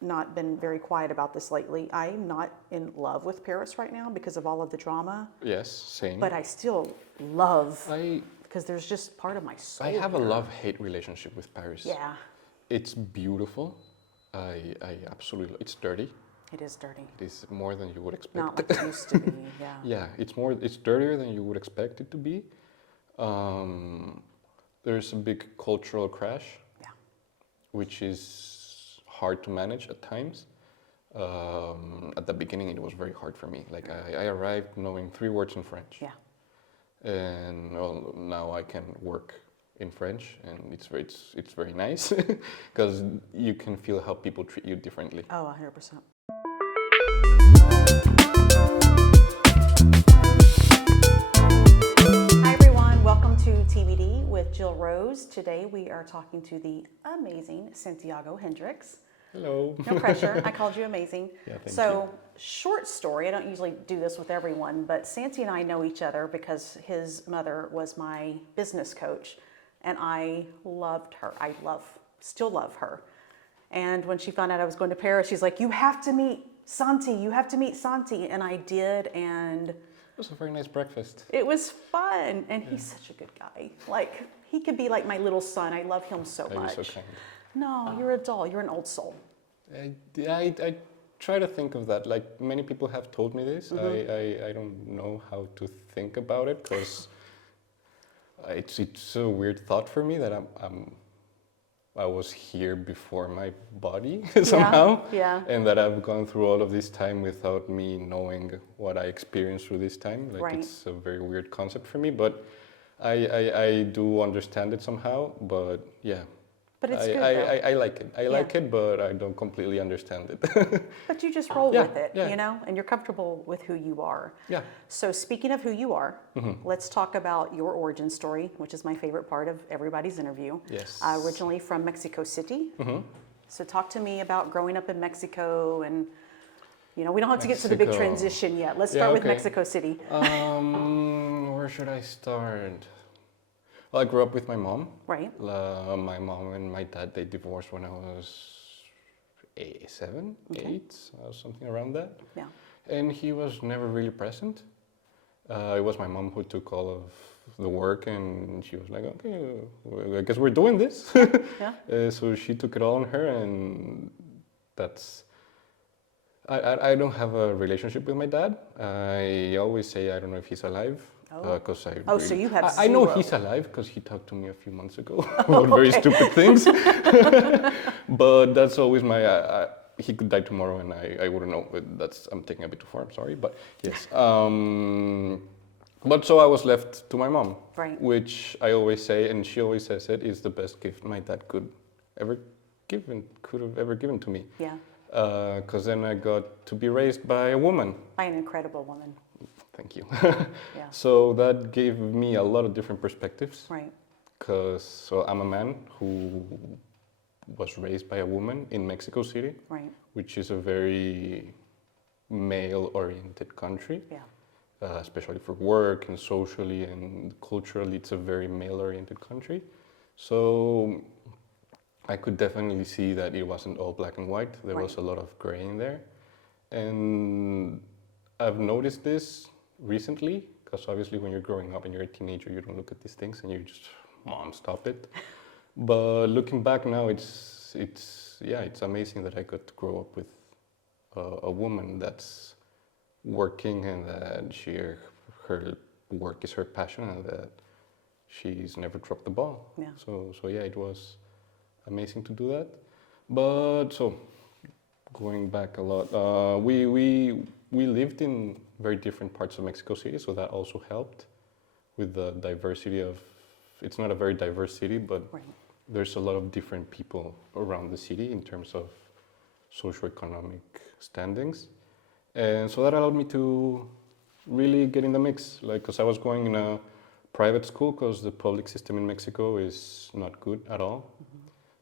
not been very quiet about this lately. I'm not in love with Paris right now because of all of the drama. Yes, same. But I still love, I because there's just part of my soul. I have a here. love-hate relationship with Paris. Yeah, It's beautiful. I absolutely. It's dirty. it is dirty. It is more than you would expect. Not like it used to be. Yeah. Yeah, it's dirtier than you would expect it to be. There's a big cultural crash, Yeah. which is hard to manage at times. At the beginning, it was very hard for me. Like I arrived knowing 3 words in French, Yeah. and well, now I can work in French, and it's very nice because you can feel how people treat you differently. Oh, 100%. Hi everyone, welcome to TBD with Jill Rose. Today we are talking to the amazing Santiago Hendrix. Hello. No pressure, I called you amazing. Yeah, thank So, short story, I don't usually do this with everyone, but Santi and I know each other because his mother was my business coach, and I loved her. Still love her. And when she found out I was going to Paris, she's like, you have to meet Santi, and I did, and It was a very nice breakfast. it was fun, and he's such a good guy. Like, he could be like my little son. I love him so You're much. so kind. No, you're a doll. You're an old soul. I try to think of that. Like many people have told me this. I don't know how to think about it because it's a weird thought for me that I was here before my body somehow, Yeah. and that I've gone through all of this time without me knowing what I experienced through this time. Like Right. it's a very weird concept for me, but I do understand it somehow. But yeah. But it's good, though. I like it. I like it, but I don't completely understand it. But you just roll Yeah, with it, yeah. you know, and you're comfortable with who you are. Yeah. So speaking of who you are, let's talk about your origin story, which is my favorite part of everybody's interview. Yes. Originally from Mexico City. So talk to me about growing up in Mexico, and you know, we don't have to get to the big Mexico. transition yet. Let's Yeah, start with okay. Mexico City. Where should I start? Well, I grew up with my mom. Right. My mom and my dad, they divorced when I was 7, 8, something around that. Yeah. And he was never really present. It was my mom who took all of the work, and she was like, okay, I guess we're doing this. Yeah. So she took it all on her, and that's... I don't have a relationship with my dad. I always say I don't know if he's alive. Because so you have I know zero. he's alive because he talked to me a few months ago about very stupid things. But that's always my. He could die tomorrow, and I wouldn't know. I'm taking a bit too far. I'm sorry, but yes. But so I was left to my mom, Right. which I always say, and she always says it is the best gift my dad could have ever given to me. Yeah. Because then I got to be raised by a woman. By an incredible woman. Thank you. Yeah. So that gave me a lot of different perspectives. Right. Because I'm a man who was raised by a woman in Mexico City, Right. which is a very male-oriented country. Yeah. Especially for work and socially and culturally, it's a very male-oriented country. So I could definitely see that it wasn't all black and white. There was a lot of gray in there. And I've noticed this recently, because obviously when you're growing up and you're a teenager, you don't look at these things and you just, Mom, stop it. But looking back now, it's amazing that I got to grow up with a woman that's working, and that her work is her passion, and that she's never dropped the ball. Yeah. So yeah, it was amazing to do that. But so going back a lot, we lived in very different parts of Mexico City, so that also helped with the diversity of. It's not a very diverse city, but there's a lot of different people around the city in terms of socioeconomic standings, and so that allowed me to really get in the mix. Like, because I was going in a private school, because the public system in Mexico is not good at all.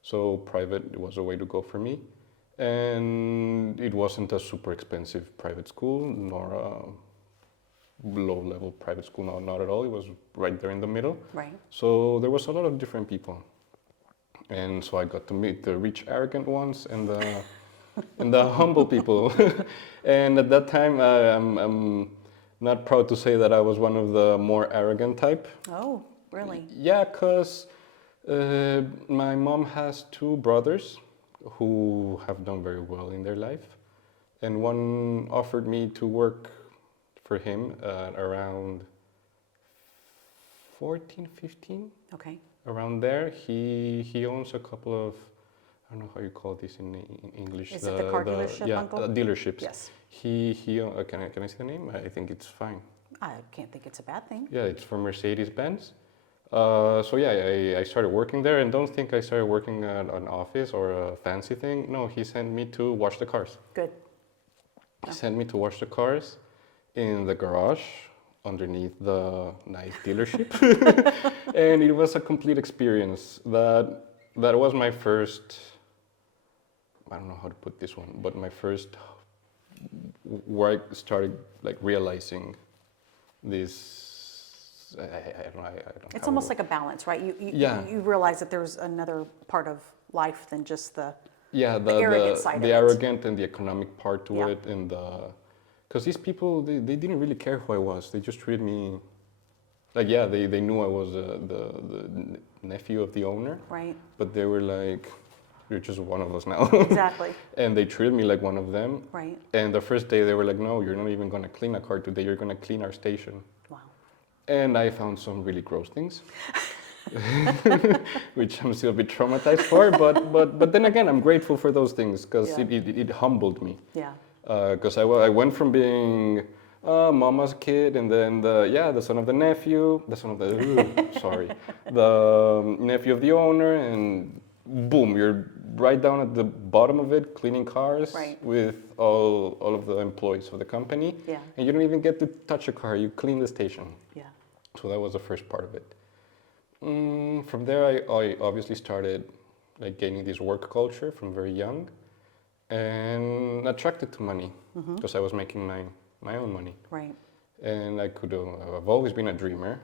So private was a way to go for me. And it wasn't a super expensive private school, nor a low-level private school, no, not at all. It was right there in the middle. Right. So there was a lot of different people. And so I got to meet the rich, arrogant ones and and the humble people. And at that time, I'm not proud to say that I was one of the more arrogant type. Oh, really? Yeah, because my mom has two brothers who have done very well in their life. And one offered me to work for him around 14, 15, Okay. around there. He owns a couple of, I don't know how you call this in English. Is it the car dealership, yeah, Uncle? Dealerships. Yes. Can I say the name? I think it's fine. I can't think it's a bad thing. Yeah, it's for Mercedes-Benz. So yeah, I started working there, and don't think I started working at an office or a fancy thing. No, he sent me to wash the cars. Good. He sent me to wash the cars in the garage underneath the nice dealership. And it was a complete experience. That was my first, I don't know how to put this one, but my first where I started like realizing this. I don't It's have almost a- like a balance, right? Yeah. You realize that there's another part of life than just the yeah the arrogant side of the it. arrogant and the economic part to Yeah. it, and because these people they didn't really care who I was. They just treated me like, yeah, they knew I was the nephew of the owner, right. but they were like, you're just one of us now. Exactly. And they treated me like one of them. Right. And the first day they were like, no, you're not even going to clean a car today, you're going to clean our station. Wow. And I found some really gross things, which I'm still a bit traumatized for. But then again, I'm grateful for those things because Yeah. it humbled me. Yeah. Because I went from being mama's kid, and then the son of the nephew, the son of the sorry, the nephew of the owner, and boom, you're right down at the bottom of it, cleaning cars Right. with all of the employees of the company. Yeah. And you don't even get to touch a car; you clean the station. Yeah. So that was the first part of it. From there, I obviously started like gaining this work culture from very young, and attracted to money because I was making my own money, Right. and I've always been a dreamer,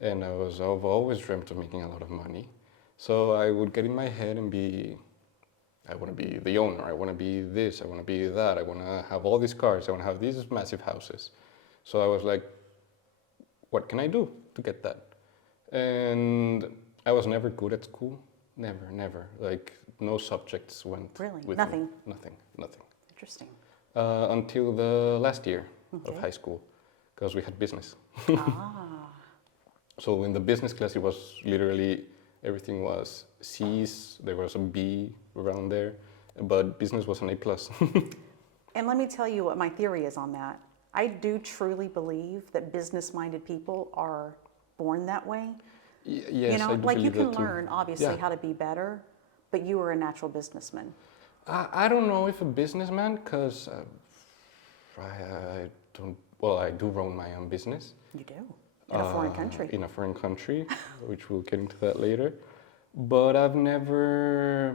and I've always dreamt of making a lot of money. So I would get in my head and I want to be the owner. I want to be this. I want to be that. I want to have all these cars. I want to have these massive houses. So I was like, what can I do to get that? And I was never good at school. Never. Like no subjects went Really? with Nothing? me. Nothing. Interesting. Until the last year Okay. of high school, because we had business. Ah. So in the business class, it was literally everything was C's. There was a B around there, but business was an A plus. And let me tell you what my theory is on that. I do truly believe that business-minded people are born that way. Yes, You know, I do like you believe can that too. learn obviously Yeah. how to be better, but you are a natural businessman. I don't know if a businessman, because I don't. Well, I do run my own business. You do in a foreign country. In a foreign country, which we'll get into that later. But I've never,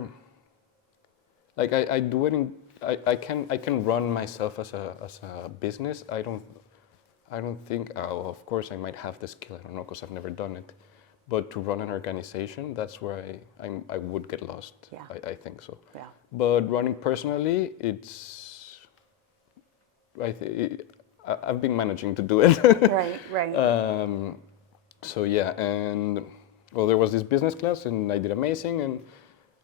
like I do it in, I can run myself as a business. I don't think, of course I might have the skill, I don't know, because I've never done it. But to run an organization, that's where I would get lost. Yeah. I think so. Yeah. But running personally, I've been managing to do it. Right. So yeah, and well, there was this business class, and I did amazing, and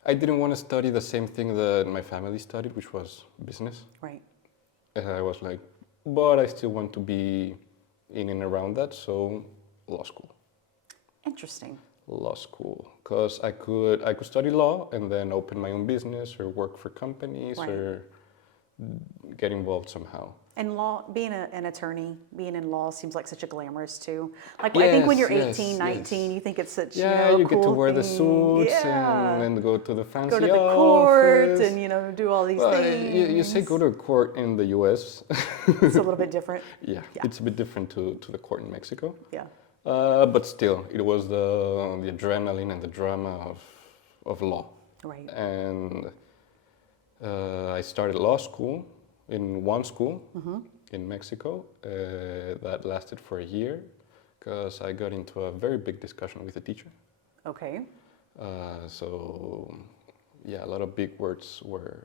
I didn't want to study the same thing that my family studied, which was business. Right. And I was like, but I still want to be in and around that, so law school. Interesting. Law school, because I could study law and then open my own business or work for companies Right. or get involved somehow. And law, being an attorney, being in law seems like such a glamorous too. Like I think when you're Yes, 18, yes, 19, yes. you think it's such, Yeah, you you get to cool wear the thing. suits Yeah. and go to the fancy Go to the court office. and do all these Well, things. you say go to court in the U.S. It's a little bit different. Yeah, it's a bit different to the court in Mexico. Yeah. But still, it was the adrenaline and the drama of law. Right. And I started law school in one school in Mexico that lasted for a year because I got into a very big discussion with the teacher. Okay. So yeah, a lot of big words were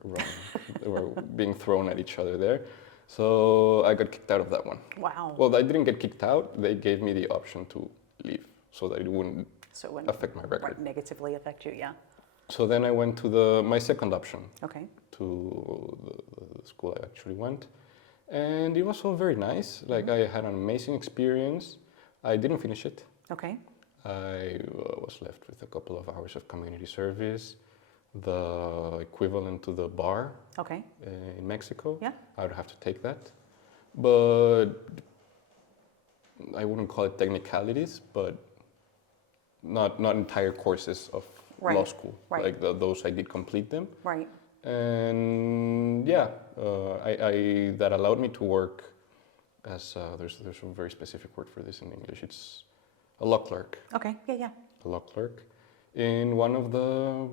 being thrown at each other there. So I got kicked out of that one. Wow. Well, I didn't get kicked out. They gave me the option to leave so that it wouldn't So it wouldn't affect my record. right, negatively affect you, yeah. So then I went to my second option, Okay. to the school I actually went. And it was all very nice. Like, I had an amazing experience. I didn't finish it. Okay. I was left with a couple of hours of community service, the equivalent to the bar Okay. in Mexico. Yeah. I would have to take that. But I wouldn't call it technicalities, but not entire courses of law Right, school. right. Like those I did complete them. Right. And yeah, I that allowed me to work as there's a very specific word for this in English. It's a law clerk. Okay. Yeah, yeah. A law clerk in one of the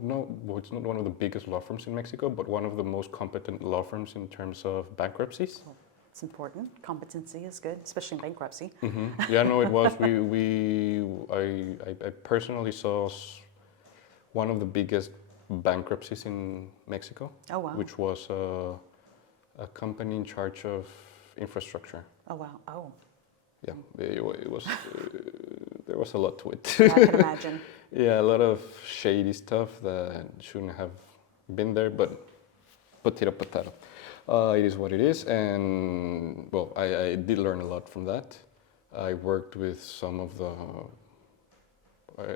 it's not one of the biggest law firms in Mexico, but one of the most competent law firms in terms of bankruptcies. Well, it's important. Competency is good, especially in bankruptcy. Yeah, no, it was. I personally saw one of the biggest bankruptcies in Mexico. Oh, wow. Which was a company in charge of infrastructure. Oh, wow. Oh, Yeah, it was. There was a lot to it. yeah, I can imagine. Yeah, a lot of shady stuff that shouldn't have been there, but potato potato. It is what it is, and well, I did learn a lot from that. I worked with some of the,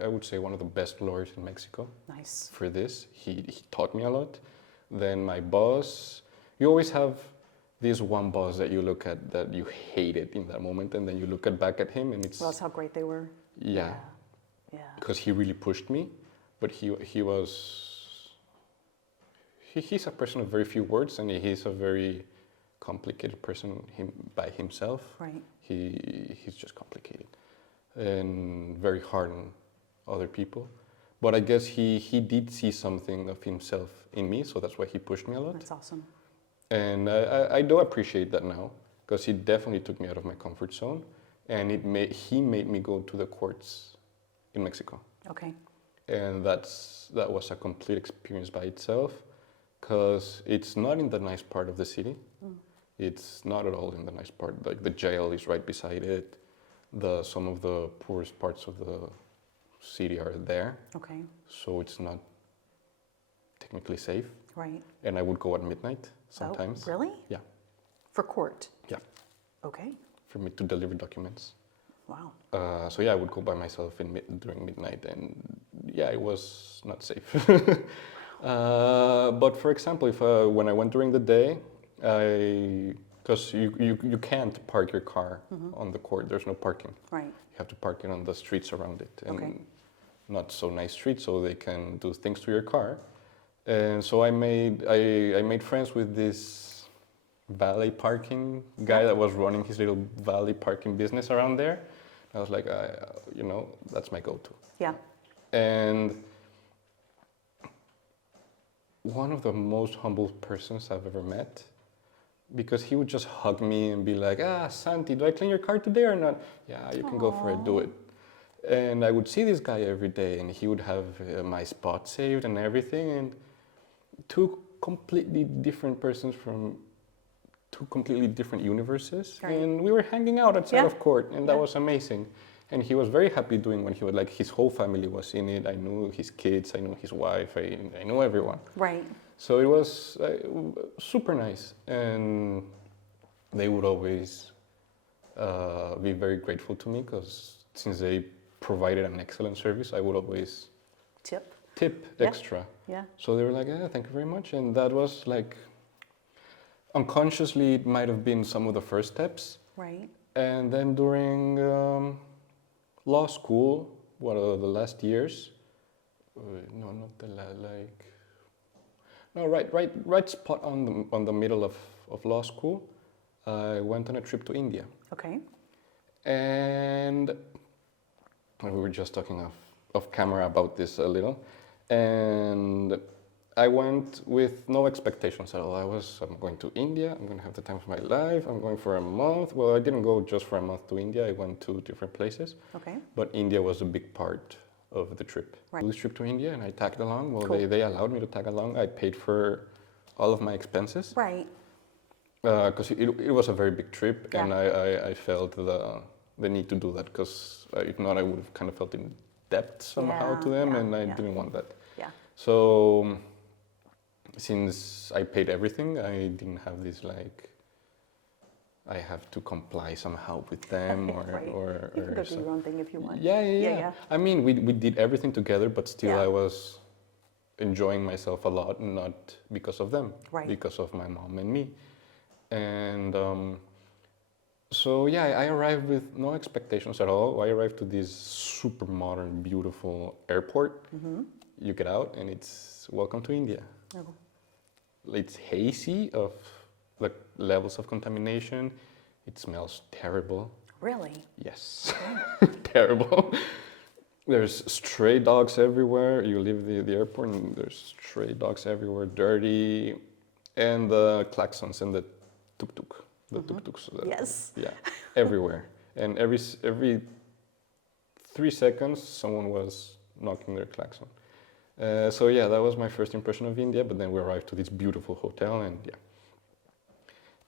I would say one of the best lawyers in Mexico Nice. for this. He taught me a lot. Then my boss, you always have this one boss that you look at that you hated in that moment, and then you look back at him and it's, Well, that's how great they were. yeah, Yeah. because he really pushed me, but he's a person of very few words, and he's a very complicated person by himself. Right. He's just complicated and very hard on other people. But I guess he did see something of himself in me, so that's why he pushed me a lot. That's awesome. And I do appreciate that now, because he definitely took me out of my comfort zone, and he made me go to the courts in Mexico. Okay. And that was a complete experience by itself, because it's not in the nice part of the city. It's not at all in the nice part. Like, the jail is right beside it. Some of the poorest parts of the city are there, Okay. so it's not technically safe. Right. And I would go at midnight sometimes. Oh, really? Yeah. For court? Yeah, Okay. for me to deliver documents. Wow. So yeah, I would go by myself during midnight, and yeah, it was not safe. But for example, if when I went during the day, because you can't park your car on the court. There's no parking. Right. You have to park it on the streets around it, and Okay. not so nice streets, so they can do things to your car. And so I made friends with this valet parking guy that was running his little valet parking business around there. I was like, that's my go-to. Yeah. And one of the most humble persons I've ever met, because he would just hug me and be like, Santi, do I clean your car today or not? Yeah, you can go for it, do it. And I would see this guy every day, and he would have my spot saved and everything, and two completely different persons from two completely different universes. Right. And we were hanging out outside Yeah. of court, and that Yeah. was amazing. And he was very happy doing what he would like. His whole family was in it. I knew his kids, I knew his wife, I knew everyone. Right. So it was super nice. And they would always be very grateful to me, because since they provided an excellent service, I would always Tip. tip Yeah. extra. Yeah. So they were like, thank you very much. And that was like, unconsciously, it might have been some of the first steps. Right. And then during law school, the last years, right spot on the middle of law school, I went on a trip to India. Okay. And we were just talking off camera about this a little. And I went with no expectations at all. I'm going to India, I'm going to have the time of my life, I'm going for a month. Well, I didn't go just for a month to India, I went to different places. Okay. But India was a big part of the trip. Right. This trip to India, and I tagged along. Well, Cool. they allowed me to tag along. I paid for all of my expenses Right. because it was a very big trip, Yeah. and I felt the need to do that because if not, I would have kind of felt in debt somehow to them, and I didn't want that. Yeah. So since I paid everything, I didn't have this like I have to comply somehow with them Right. or You can go do so- your own thing if you want. yeah. I mean, we did everything together, but still Yeah. I was enjoying myself a lot, not because of them, Right. because of my mom and me. And so yeah, I arrived with no expectations at all. I arrived to this super modern, beautiful airport. You get out and it's welcome to India. Oh. It's hazy of the levels of contamination. It smells terrible. Really? Yes, terrible. There's stray dogs everywhere. You leave the airport and there's stray dogs everywhere, dirty, and the klaxons and the tuk-tuk, the tuk-tuks. Yes. Yeah, everywhere. And every 3 seconds, someone was knocking their klaxon. So yeah, that was my first impression of India. But then we arrived to this beautiful hotel, and yeah.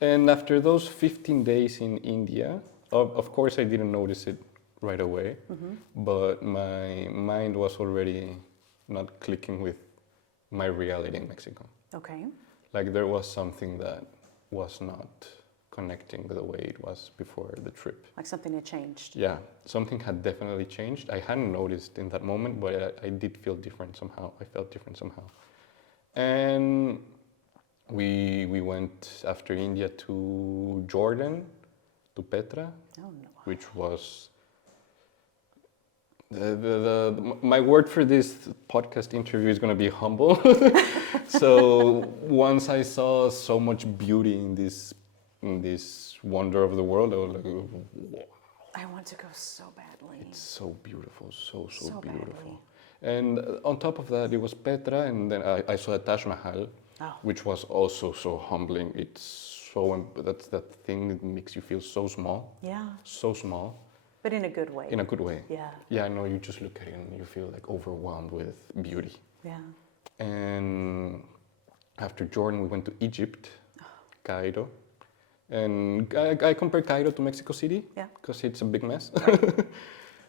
And after those 15 days in India, of course I didn't notice it right away, but my mind was already not clicking with my reality in Mexico. Okay. Like there was something that was not connecting with the way it was before the trip. Like something had changed. Yeah, something had definitely changed. I hadn't noticed in that moment, but I did feel different somehow. I felt different somehow. And we went after India to Jordan, to Petra, Oh no. which was my word for this podcast interview is going to be humble. So once I saw so much beauty in this wonder of the world, I was like, wow, I want to go so badly. it's so beautiful, so So beautiful. badly. And on top of that, it was Petra, and then I saw the Taj Mahal, Oh. which was also so humbling. It's so that's that thing that makes you feel so small, Yeah. so small, But in a good way. in a good way. Yeah. Yeah, no, you just look at it and you feel like overwhelmed with beauty. Yeah. And after Jordan, we went to Egypt, Cairo. And I compare Cairo to Mexico City Yeah. because it's a big mess.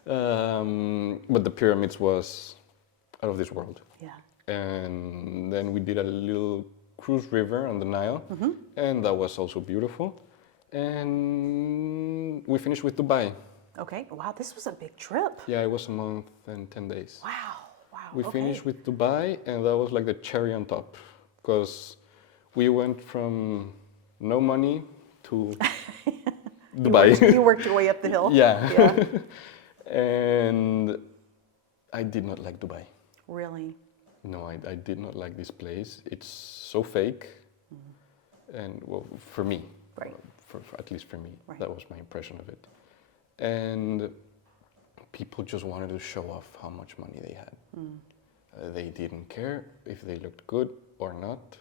But the pyramids was out of this world. Yeah. And then we did a little cruise river on the Nile, and that was also beautiful. And we finished with Dubai. Okay. Wow, this was a big trip. Yeah, it was a month and 10 days. Wow. Wow. We okay. finished with Dubai, and that was like the cherry on top, because we went from no money to Dubai. You worked your way up the hill. Yeah. Yeah. And I did not like Dubai. Really. No, I did not like this place. It's so fake, and well, for me, Right. for at least for me, Right. that was my impression of it. And people just wanted to show off how much money they had. They didn't care if they looked good or not.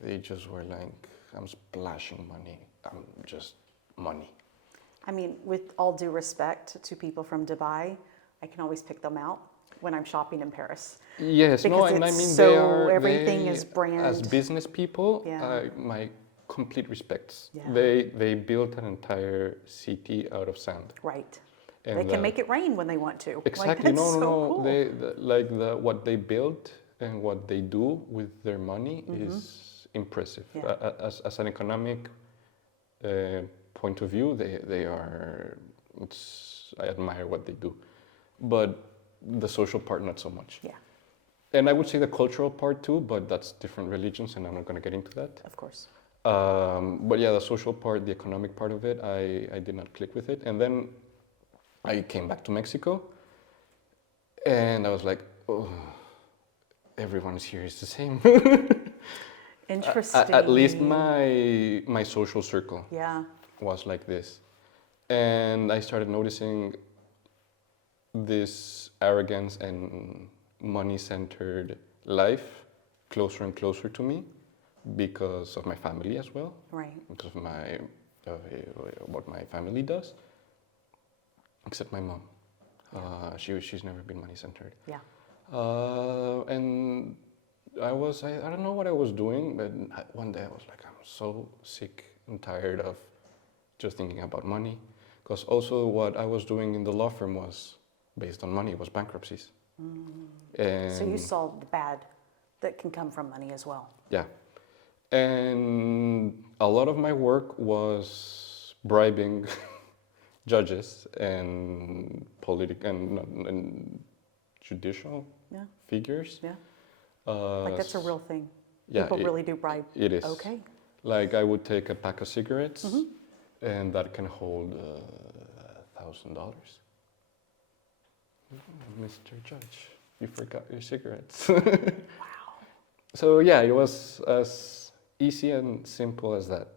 They just were like, I'm splashing money. I'm just money. I mean, with all due respect to people from Dubai, I can always pick them out when I'm shopping in Paris. Yes, no, Because and I it's mean so- everything is as brand. business people. Yeah. My complete respects. Yeah. They built an entire city out of sand. Right. And They can make it rain when they want to. exactly. Like, that's no, so no. Cool. What they built and what they do with their money is impressive. Yeah. As an economic point of view, they are. I admire what they do, but the social part not so much. Yeah, And I would say the cultural part too, but that's different religions, and I'm not going to get into that. of course. But yeah, the social part, the economic part of it, I did not click with it. And then I came back to Mexico, and I was like, oh, everyone's here is the same. Interesting. At least my social circle Yeah. was like this. And I started noticing this arrogance and money-centered life closer and closer to me because of my family as well, Right. because of what my family does, except my mom. She's never been money centered. Yeah. And I don't know what I was doing, but one day I was like, I'm so sick and tired of just thinking about money. Because also what I was doing in the law firm was based on money, was bankruptcies. And So you saw the bad that can come from money as well. yeah. And a lot of my work was bribing judges and and judicial Yeah. figures. Yeah. Like that's a real thing. Yeah, People really do bribe. It is. Okay. Like I would take a pack of cigarettes, and that can hold $1,000. Mr. Judge, you forgot your cigarettes. Wow. So yeah, it was as easy and simple as that.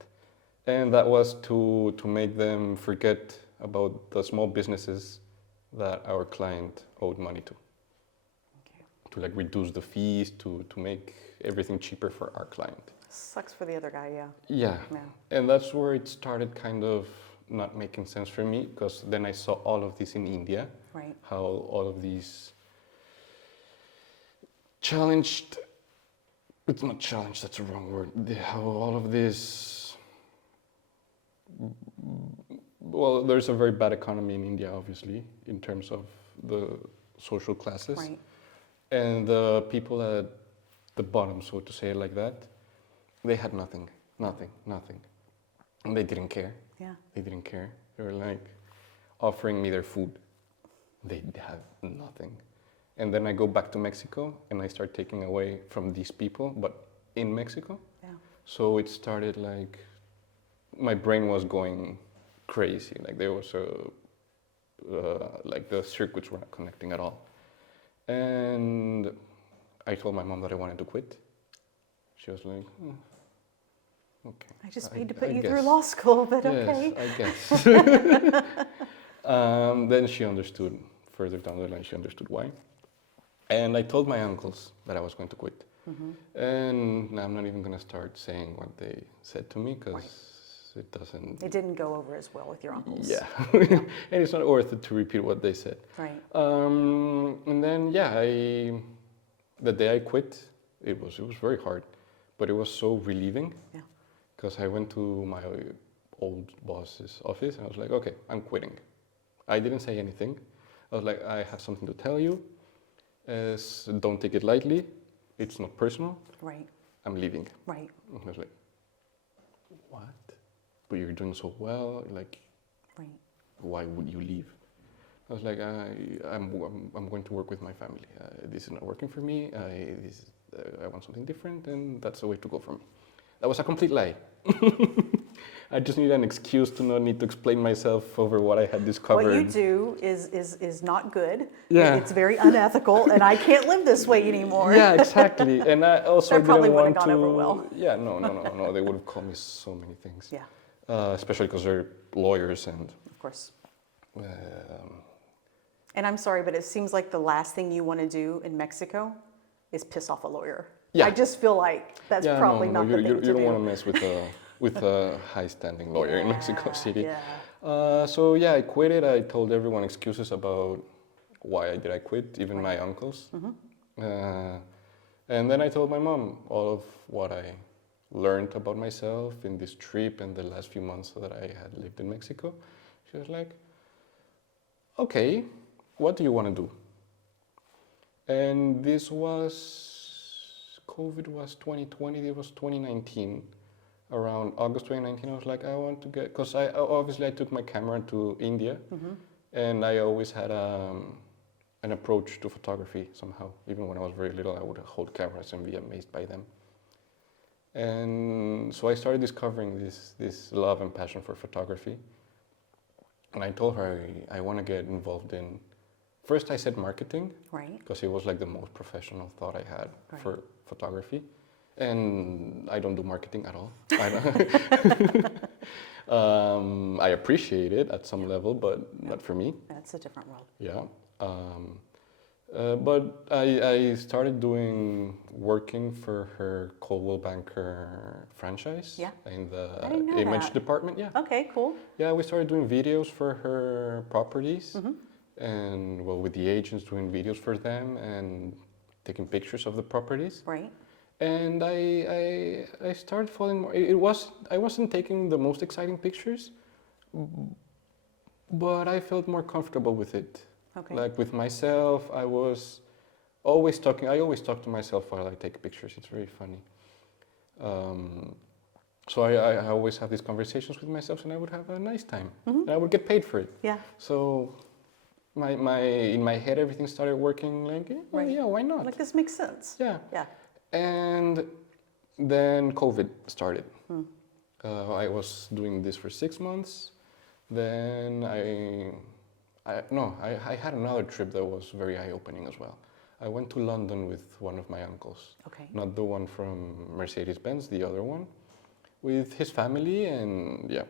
And that was to make them forget about the small businesses that our client owed money to. Okay. To like reduce the fees, to make everything cheaper for our client. Sucks for the other guy, yeah. Yeah. Yeah. And that's where it started kind of not making sense for me, because then I saw all of this in India. Right. How all of these challenged, it's not challenged, that's the wrong word. How all of this, well, there's a very bad economy in India, obviously, in terms of the social classes. Right. And the people at the bottom, so to say it like that, they had nothing. And they didn't care. Yeah. They didn't care. They were like offering me their food. They had nothing. And then I go back to Mexico and I start taking away from these people, but in Mexico. Yeah. So it started like, my brain was going crazy. Like there was like the circuits were not connecting at all. And I told my mom that I wanted to quit. She was like, okay. I just paid to put you through guess. law school, but Yes, okay. I guess. Then she understood, further down the line, she understood why. And I told my uncles that I was going to quit. And I'm not even going to start saying what they said to me, because it doesn't... It didn't go over as well with your uncles. Yeah. And it's not worth it to repeat what they said. Right. And then, yeah, the day I quit, it was very hard, but it was so relieving. Yeah. Because I went to my old boss's office and I was like, okay, I'm quitting. I didn't say anything. I was like, I have something to tell you. Don't take it lightly. It's not personal. Right. I'm leaving. Right. And I was like, what? But you're doing so well. Like, Right. why would you leave? I was like, I'm going to work with my family. This is not working for me. I want something different, and that's the way to go for me. That was a complete lie. I just need an excuse to not need to explain myself over what I had discovered. What you do is not good. Yeah. It's very unethical, and I can't live this way anymore. Yeah, exactly. And I also That probably didn't wouldn't want have to. gone over well. Yeah, no. They would have called me so many things. Yeah, Especially because they're lawyers and. of course. Um, And I'm sorry, but it seems like the last thing you want to do in Mexico is piss off a lawyer. Yeah. I just feel like that's probably not the thing to do. You don't want to mess with a high-standing lawyer in Mexico City. Yeah. So yeah, I quit it. I told everyone excuses about why did I quit, even my uncles. And then I told my mom all of what I learned about myself in this trip and the last few months that I had lived in Mexico. She was like, okay, what do you want to do? And this was, COVID was 2020, it was 2019. Around August 2019, I was like, I want to get, because I took my camera to India, and I always had an approach to photography somehow. Even when I was very little, I would hold cameras and be amazed by them. And so I started discovering this love and passion for photography. And I told her I want to get involved in, first I said marketing, Right. because it was like the most professional thought I had for photography. And I don't do marketing at all. I appreciate it at some level, but not for me. That's a different world. Yeah. But I started working for her Coldwell Banker franchise in the I didn't know image that. department. Yeah. Okay, cool. Yeah, we started doing videos for her properties. and well, with the agents doing videos for them and taking pictures of the properties. Right. And I started falling more. I wasn't taking the most exciting pictures, but I felt more comfortable with it. Okay. Like with myself, I was always talking. I always talk to myself while I take pictures. It's very funny. So I always have these conversations with myself, and I would have a nice time, and I would get paid for it. Yeah. So in my head, everything started working. Like, well, Right. yeah, why not? Like this makes sense. Yeah. Yeah. And then COVID started. I was doing this for 6 months. Then I had another trip that was very eye-opening as well. I went to London with one of my uncles. Okay. Not the one from Mercedes-Benz, the other one, with his family, and yeah.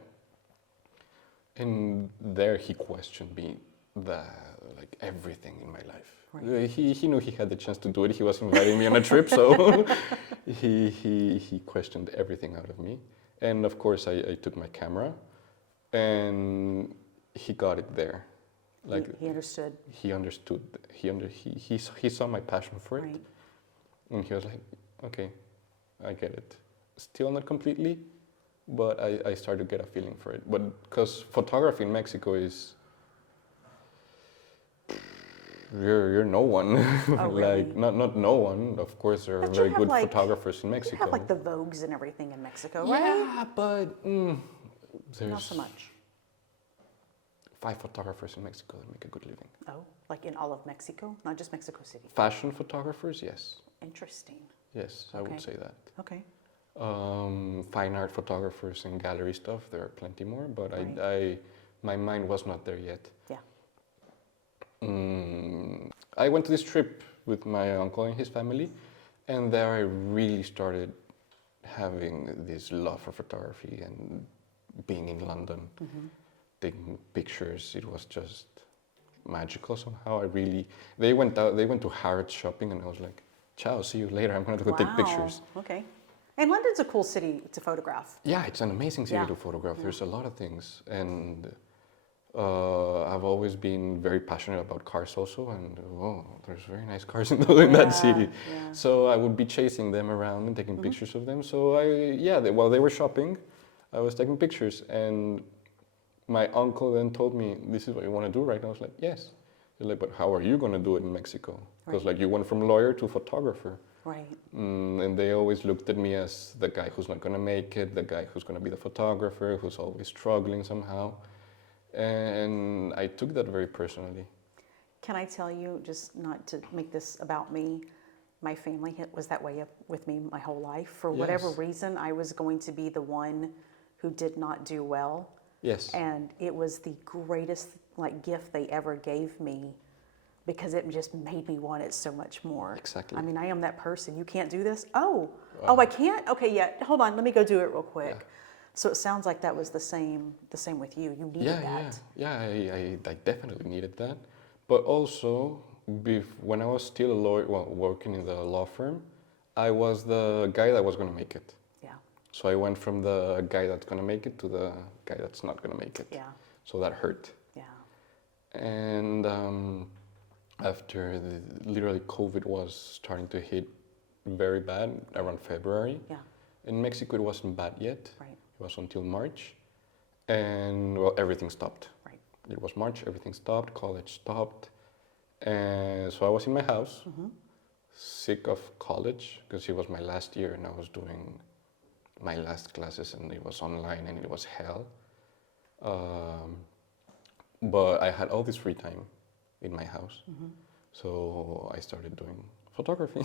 And there he questioned me, like everything in my life. Right. He knew he had the chance to do it. He was inviting me on a trip, so he questioned everything out of me. And of course, I took my camera, and he got it there. Like He understood. he understood. He saw my passion for it, Right. and he was like, "Okay, I get it. Still not completely, but I started to get a feeling for it. But because photography in Mexico is, you're no one. Oh, really? Like not no one. Of course, there are But you very have, good like- photographers in You Mexico. have like the Vogues and everything in Mexico, right? Yeah, but there's Not so much. 5 photographers in Mexico that make a good living. Oh, like in all of Mexico, not just Mexico City. Fashion photographers, yes, Interesting. yes, I Okay. would say that. Okay. Fine art photographers and gallery stuff, there are plenty more, but Right. my mind was not there yet. Yeah. I went to this trip with my uncle and his family, and there I really started having this love for photography and being in London, taking pictures. It was just magical somehow. They went to Harrods shopping, and I was like, ciao, see you later, I'm gonna go take pictures. Okay. And London's a cool city to photograph. Yeah, it's an amazing city Yeah. to photograph. There's a lot of things, and I've always been very passionate about cars also, and there's very nice cars in that city. Yeah. So I would be chasing them around and taking pictures of them. So while they were shopping, I was taking pictures, and my uncle then told me, "This is what you want to do, right?" And I was like, "Yes." They're like, "But how are you going to do it in Mexico?" Because Right. like you went from lawyer to photographer. Right. And they always looked at me as the guy who's not going to make it, the guy who's going to be the photographer, who's always struggling somehow. And I took that very personally. Can I tell you, just not to make this about me, my family was that way with me my whole life. For whatever Yes. reason, I was going to be the one who did not do well. Yes. And it was the greatest gift they ever gave me, because it just made me want it so much more. Exactly. I mean, I am that person. You can't do this? Oh, I can't? Okay, yeah. Hold on. Let me go do it real quick. Yeah. So it sounds like that was the same with you. You needed that. I definitely needed that. But also, when I was still a lawyer, working in the law firm, I was the guy that was going to make it. Yeah. So I went from the guy that's going to make it to the guy that's not going to make it. Yeah. So that hurt. Yeah. And after literally COVID was starting to hit very bad around February. Yeah. In Mexico, it wasn't bad yet. Right. It was until March, and well, everything stopped. Right. It was March, everything stopped, college stopped, and so I was in my house, sick of college, because it was my last year and I was doing my last classes, and it was online and it was hell. But I had all this free time in my house, so I started doing photography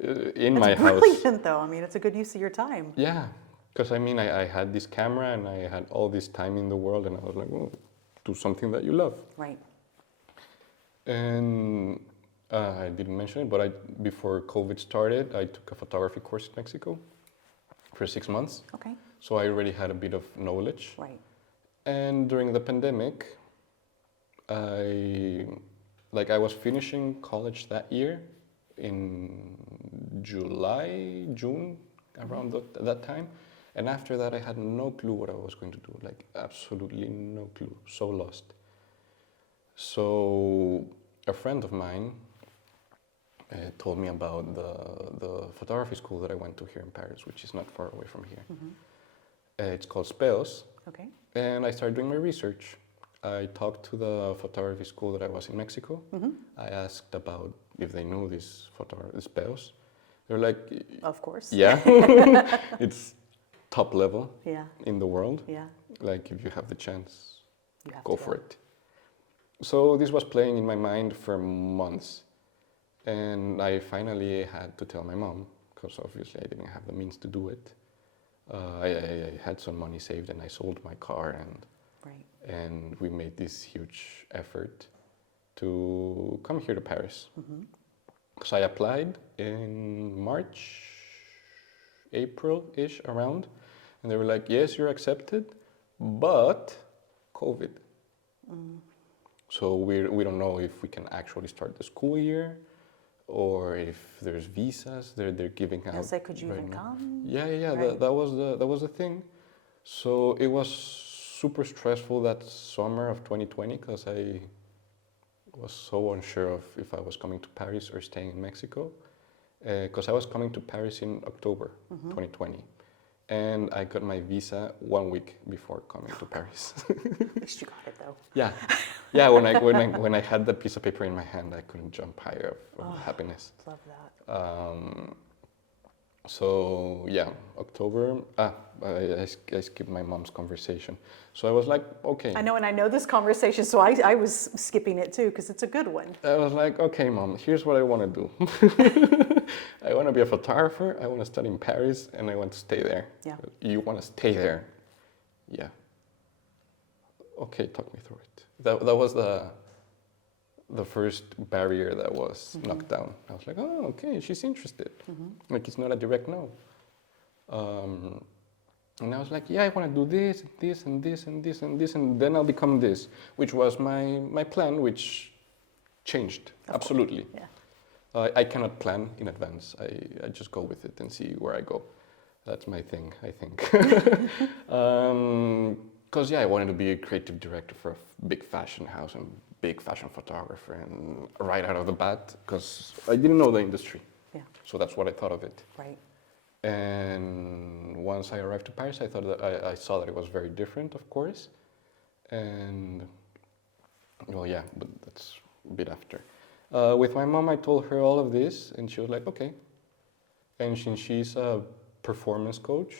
in my It's house. brilliant, though. I mean, it's a good use of your time. Yeah, because I mean, I had this camera and I had all this time in the world, and I was like, well, do something that you love. Right. And I didn't mention it, but before COVID started, I took a photography course in Mexico for 6 months. Okay. So I already had a bit of knowledge. Right. And during the pandemic, I was finishing college that year in July, June, around that time. And after that, I had no clue what I was going to do, like absolutely no clue, so lost. So a friend of mine told me about the photography school that I went to here in Paris, which is not far away from here. It's called Speos, Okay. and I started doing my research. I talked to the photography school that I was in Mexico. I asked about if they knew this Speos. They're like, Of course. yeah, it's top level Yeah. in the world. Yeah. Like if you have the chance, You have go to for it. So this was playing in my mind for months. And I finally had to tell my mom, because obviously I didn't have the means to do it. I had some money saved and I sold my car, Right. and we made this huge effort to come here to Paris. So I applied in March, April-ish around, and they were like, yes, you're accepted, but COVID. So we don't know if we can actually start the school year or if there's visas they're giving out. I say, could you right even now. come? Yeah, Right. that was the thing. So it was super stressful that summer of 2020 because I was so unsure of if I was coming to Paris or staying in Mexico. Because I was coming to Paris in October 2020. And I got my visa 1 week before coming to Paris. At least you got it though. Yeah, yeah. When I had that piece of paper in my hand, I couldn't jump higher of happiness. Love that. So yeah, October. I skipped my mom's conversation. So I was like, okay. I know, and I know this conversation, so I was skipping it too because it's a good one. I was like, okay, mom. Here's what I want to do. I want to be a photographer. I want to study in Paris, and I want to stay there. Yeah. You want to stay there? Yeah. Okay, talk me through it. That was the first barrier that was knocked down. I was like, oh, okay, she's interested. Like, it's not a direct no. And I was like, yeah, I want to do this, this, and this, and this, and this, and then I'll become this, which was my plan, which changed, absolutely. Yeah. I cannot plan in advance. I just go with it and see where I go. That's my thing, I think. Because, yeah, I wanted to be a creative director for a big fashion house and big fashion photographer, and right out of the bat, because I didn't know the industry. Yeah. So that's what I thought of it. Right. And once I arrived to Paris, I thought that I saw that it was very different, of course. And, well, yeah, but that's a bit after. With my mom, I told her all of this, and she was like, okay. And since she's a performance coach,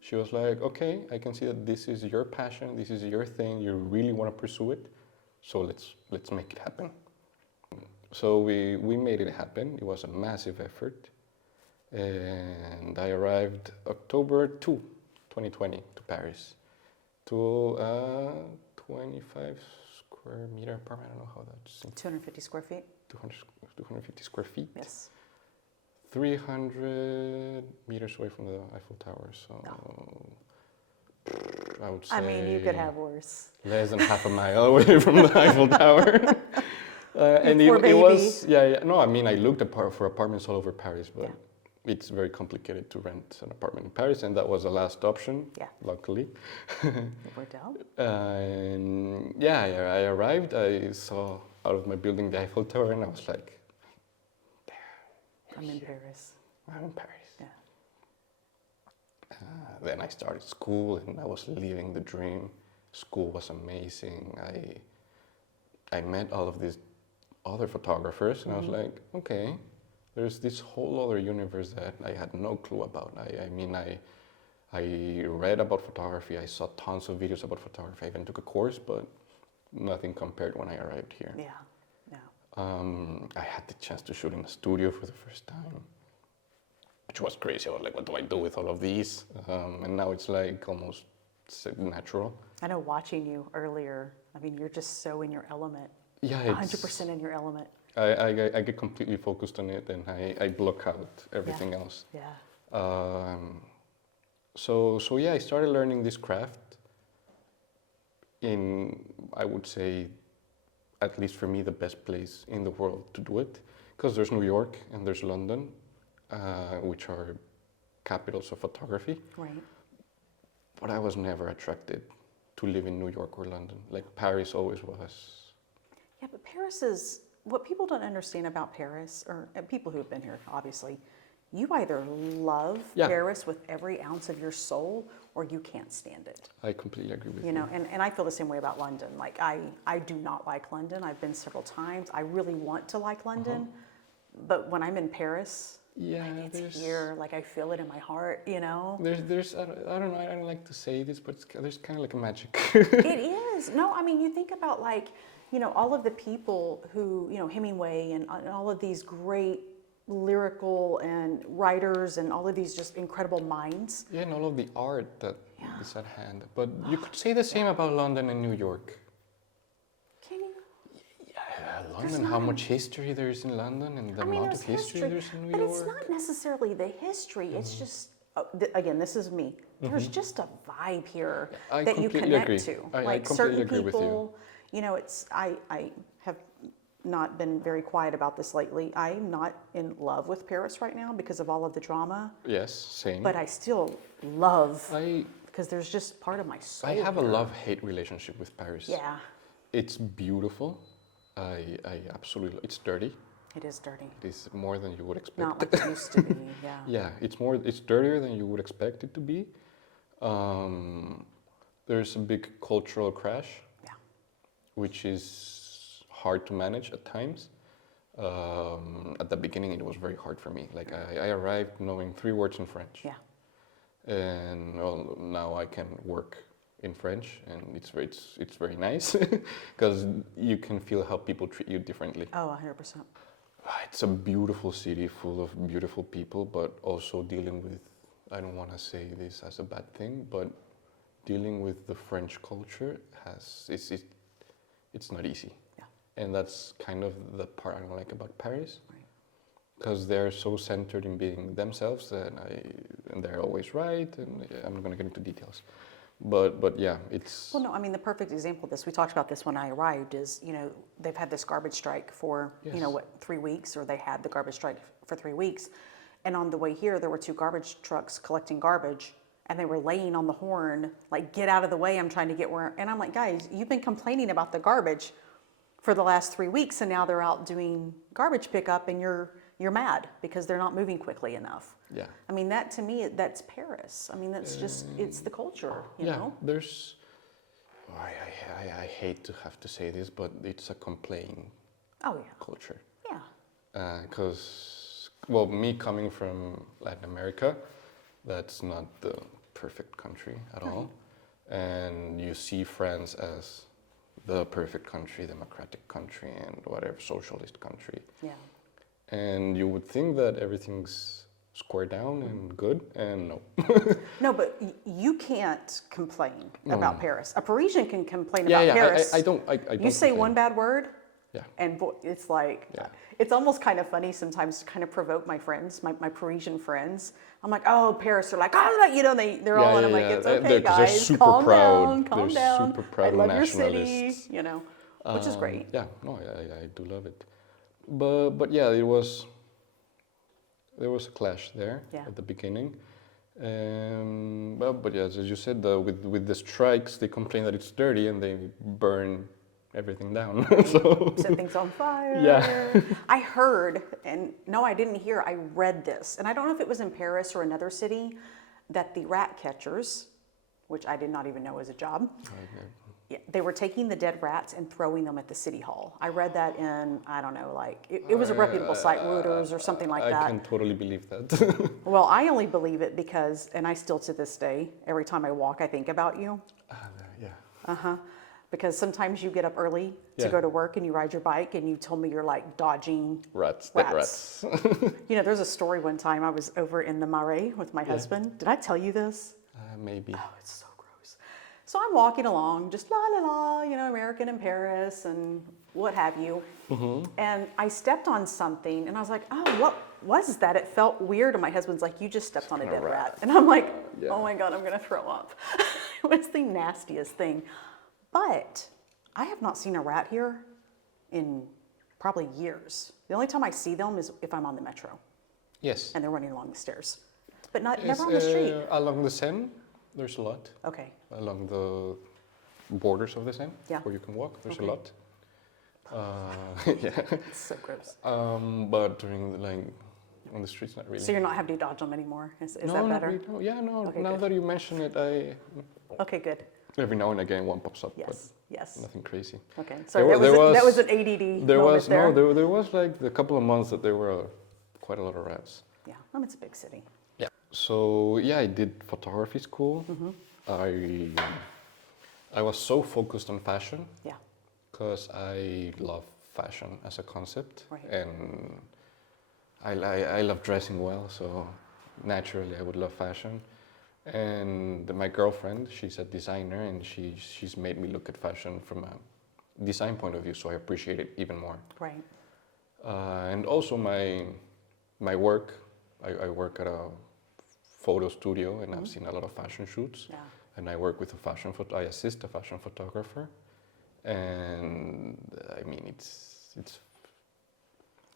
she was like, okay, I can see that this is your passion, this is your thing, you really want to pursue it, so let's make it happen. So we made it happen. It was a massive effort. And I arrived October 2, 2020 to Paris, to a 25 square meter apartment. I don't know how that's 250 square feet. 250 square feet. Yes. 300 meters away from the Eiffel Tower. So I would say. I mean, you could have worse. Less than half a mile away from the Eiffel Tower. And Poor it was, baby. yeah. No, I mean, I looked for apartments all over Paris, but it's very complicated to rent an apartment in Paris, and that was the last option, luckily. It worked out. And yeah, I arrived, I saw out of my building the Eiffel Tower, and I was like, I'm in Paris. I'm in Paris. Yeah. Then I started school, and I was living the dream. School was amazing. I met all of these other photographers, and I was like, okay, there's this whole other universe that I had no clue about. I mean, I read about photography, I saw tons of videos about photography, I even took a course, but nothing compared when I arrived here. Yeah. Yeah. I had the chance to shoot in a studio for the first time, which was crazy. I was like, what do I do with all of these? And now it's like almost natural. I know watching you earlier, I mean, you're just so in your element. Yeah, 100% in your element. I get completely focused on it, and I block out everything else. Yeah. So yeah, I started learning this craft in, I would say, at least for me, the best place in the world to do it, because there's New York and there's London, which are capitals of photography. Right. But I was never attracted to live in New York or London. Like Paris always was. Yeah, but Paris is, what people don't understand about Paris, or people who have been here, obviously, you either love Yeah. Paris with every ounce of your soul, or you can't stand it. I completely agree with you. You know, and I feel the same way about London. Like, I do not like London. I've been several times. I really want to like London, but when I'm in Paris, Yeah, it's here. Like, I feel it in my heart, you know? There's I don't know, I don't like to say this, but there's kind of like a magic. It is. No, I mean, you think about, like, you know, all of the people who, you know, Hemingway and all of these great lyrical and writers and all of these just incredible minds. Yeah, and all of the art that is at hand. But you could say the same about London and New York. Can you? Yeah, London, how much history there is in London and the amount of history there's in New but York. it's not necessarily the history. It's just, again, this is me. There's just a vibe here I that you completely connect agree. to. I Like completely certain agree with you. people, you know, it's, I have not been very quiet about this lately. I'm not in love with Paris right now because of all of the drama, Yes, same. but I still love, I because there's just part of my soul. I have a here. love-hate relationship with Paris. Yeah, It's beautiful. I absolutely, it's dirty. it is dirty. It is more than you would expect. Not like it used to be, yeah. Yeah, it's dirtier than you would expect it to be. There's a big cultural crash, Yeah. which is hard to manage at times. At the beginning, it was very hard for me. Like I arrived knowing 3 words in French, Yeah. and well, now I can work in French, and it's very nice because you can feel how people treat you differently. Oh, 100%. It's a beautiful city full of beautiful people, but also dealing with, I don't want to say this as a bad thing, but dealing with the French culture it's not easy. Yeah. And that's kind of the part I don't like about Paris, Right. because they're so centered in being themselves, and they're always right, and I'm not going to get into details. But yeah, it's... Well, no, I mean, the perfect example of this, we talked about this when I arrived, is, you know, they've had this garbage strike for, you know, Yes. what, 3 weeks, or they had the garbage strike for 3 weeks. And on the way here, there were 2 garbage trucks collecting garbage, and they were laying on the horn, like, get out of the way, I'm trying to get where, and I'm like, guys, you've been complaining about the garbage for the last 3 weeks, and now they're out doing garbage pickup, and you're mad because they're not moving quickly enough. Yeah. I mean, that to me, that's Paris. I mean, that's just, it's the culture, you know? There's... I hate to have to say this, but it's a complaining Oh, yeah. culture. Yeah. Because, well, me coming from Latin America, that's not the perfect country at all. And you see France as the perfect country, democratic country, and whatever, socialist country. Yeah. And you would think that everything's square down and good, and no. No, but you can't complain about Paris. A Parisian can complain Yeah, about yeah, Paris. I don't You say complain. one bad word, Yeah. and it's like, Yeah. it's almost kind of funny sometimes to kind of provoke my friends, my Parisian friends. I'm like, oh, Paris. They're like, oh, you know, they're all, and I'm like, it's okay, They're 'cause they're guys, super calm proud. down, calm They're down. super proud I of love your city, nationalists. you know, which is great. Yeah, no, I do love it. But yeah, there was a clash there Yeah. at the beginning. But yeah, as you said, with the strikes, they complain that it's dirty and they burn everything down. So Set things on fire. Yeah. I heard, and no, I didn't hear, I read this, and I don't know if it was in Paris or another city, that the rat catchers, which I did not even know was a job, yeah, they were taking the dead rats and throwing them at the city hall. I read that in, I don't know, like, it was a reputable site, Reuters or something like that. I can totally believe that. Well, I only believe it because, and I still to this day, every time I walk, I think about you. Yeah. Because sometimes you get up early to Yeah. go to work and you ride your bike and you told me you're like dodging Dead rats. You know, there's a story one time I was over in the Marais with my husband. Did I tell you this? Maybe. Oh, it's so gross. So I'm walking along, just la la la, you know, American in Paris and what have you. And I stepped on something and I was like, oh, what was that? It felt weird. And my husband's like, you just stepped on a dead rat. And I'm like, oh my God, I'm going to throw up. It was the nastiest thing. But I have not seen a rat here in probably years. The only time I see them is if I'm on the metro Yes. and they're running along the stairs. But never on the street. Along the Seine, there's a lot. Okay. Along the borders of the Seine, Yeah. where you can walk, there's Okay. a lot. Yeah. It's so gross. But during like on the streets, not really. So you're not having to dodge them anymore? Is No, that not better? really. No. Yeah, no. Okay, Now good. that you mention it, Okay, good. every now and again one pops up, Yes, yes. but nothing crazy. Okay, sorry, that was an ADD There moment was there. no, there was like a couple of months that there were quite a lot of rats. Yeah, it's a big city. Yeah. So yeah, I did photography school. I was so focused on fashion. Yeah. Because I love fashion as a concept, Right. and I love dressing well, so naturally I would love fashion. And my girlfriend, she's a designer, and she's made me look at fashion from a design point of view, so I appreciate it even more. Right. And also my work, I work at a photo studio, and I've seen a lot of fashion shoots. Yeah. And I work with I assist a fashion photographer. And I mean, it's.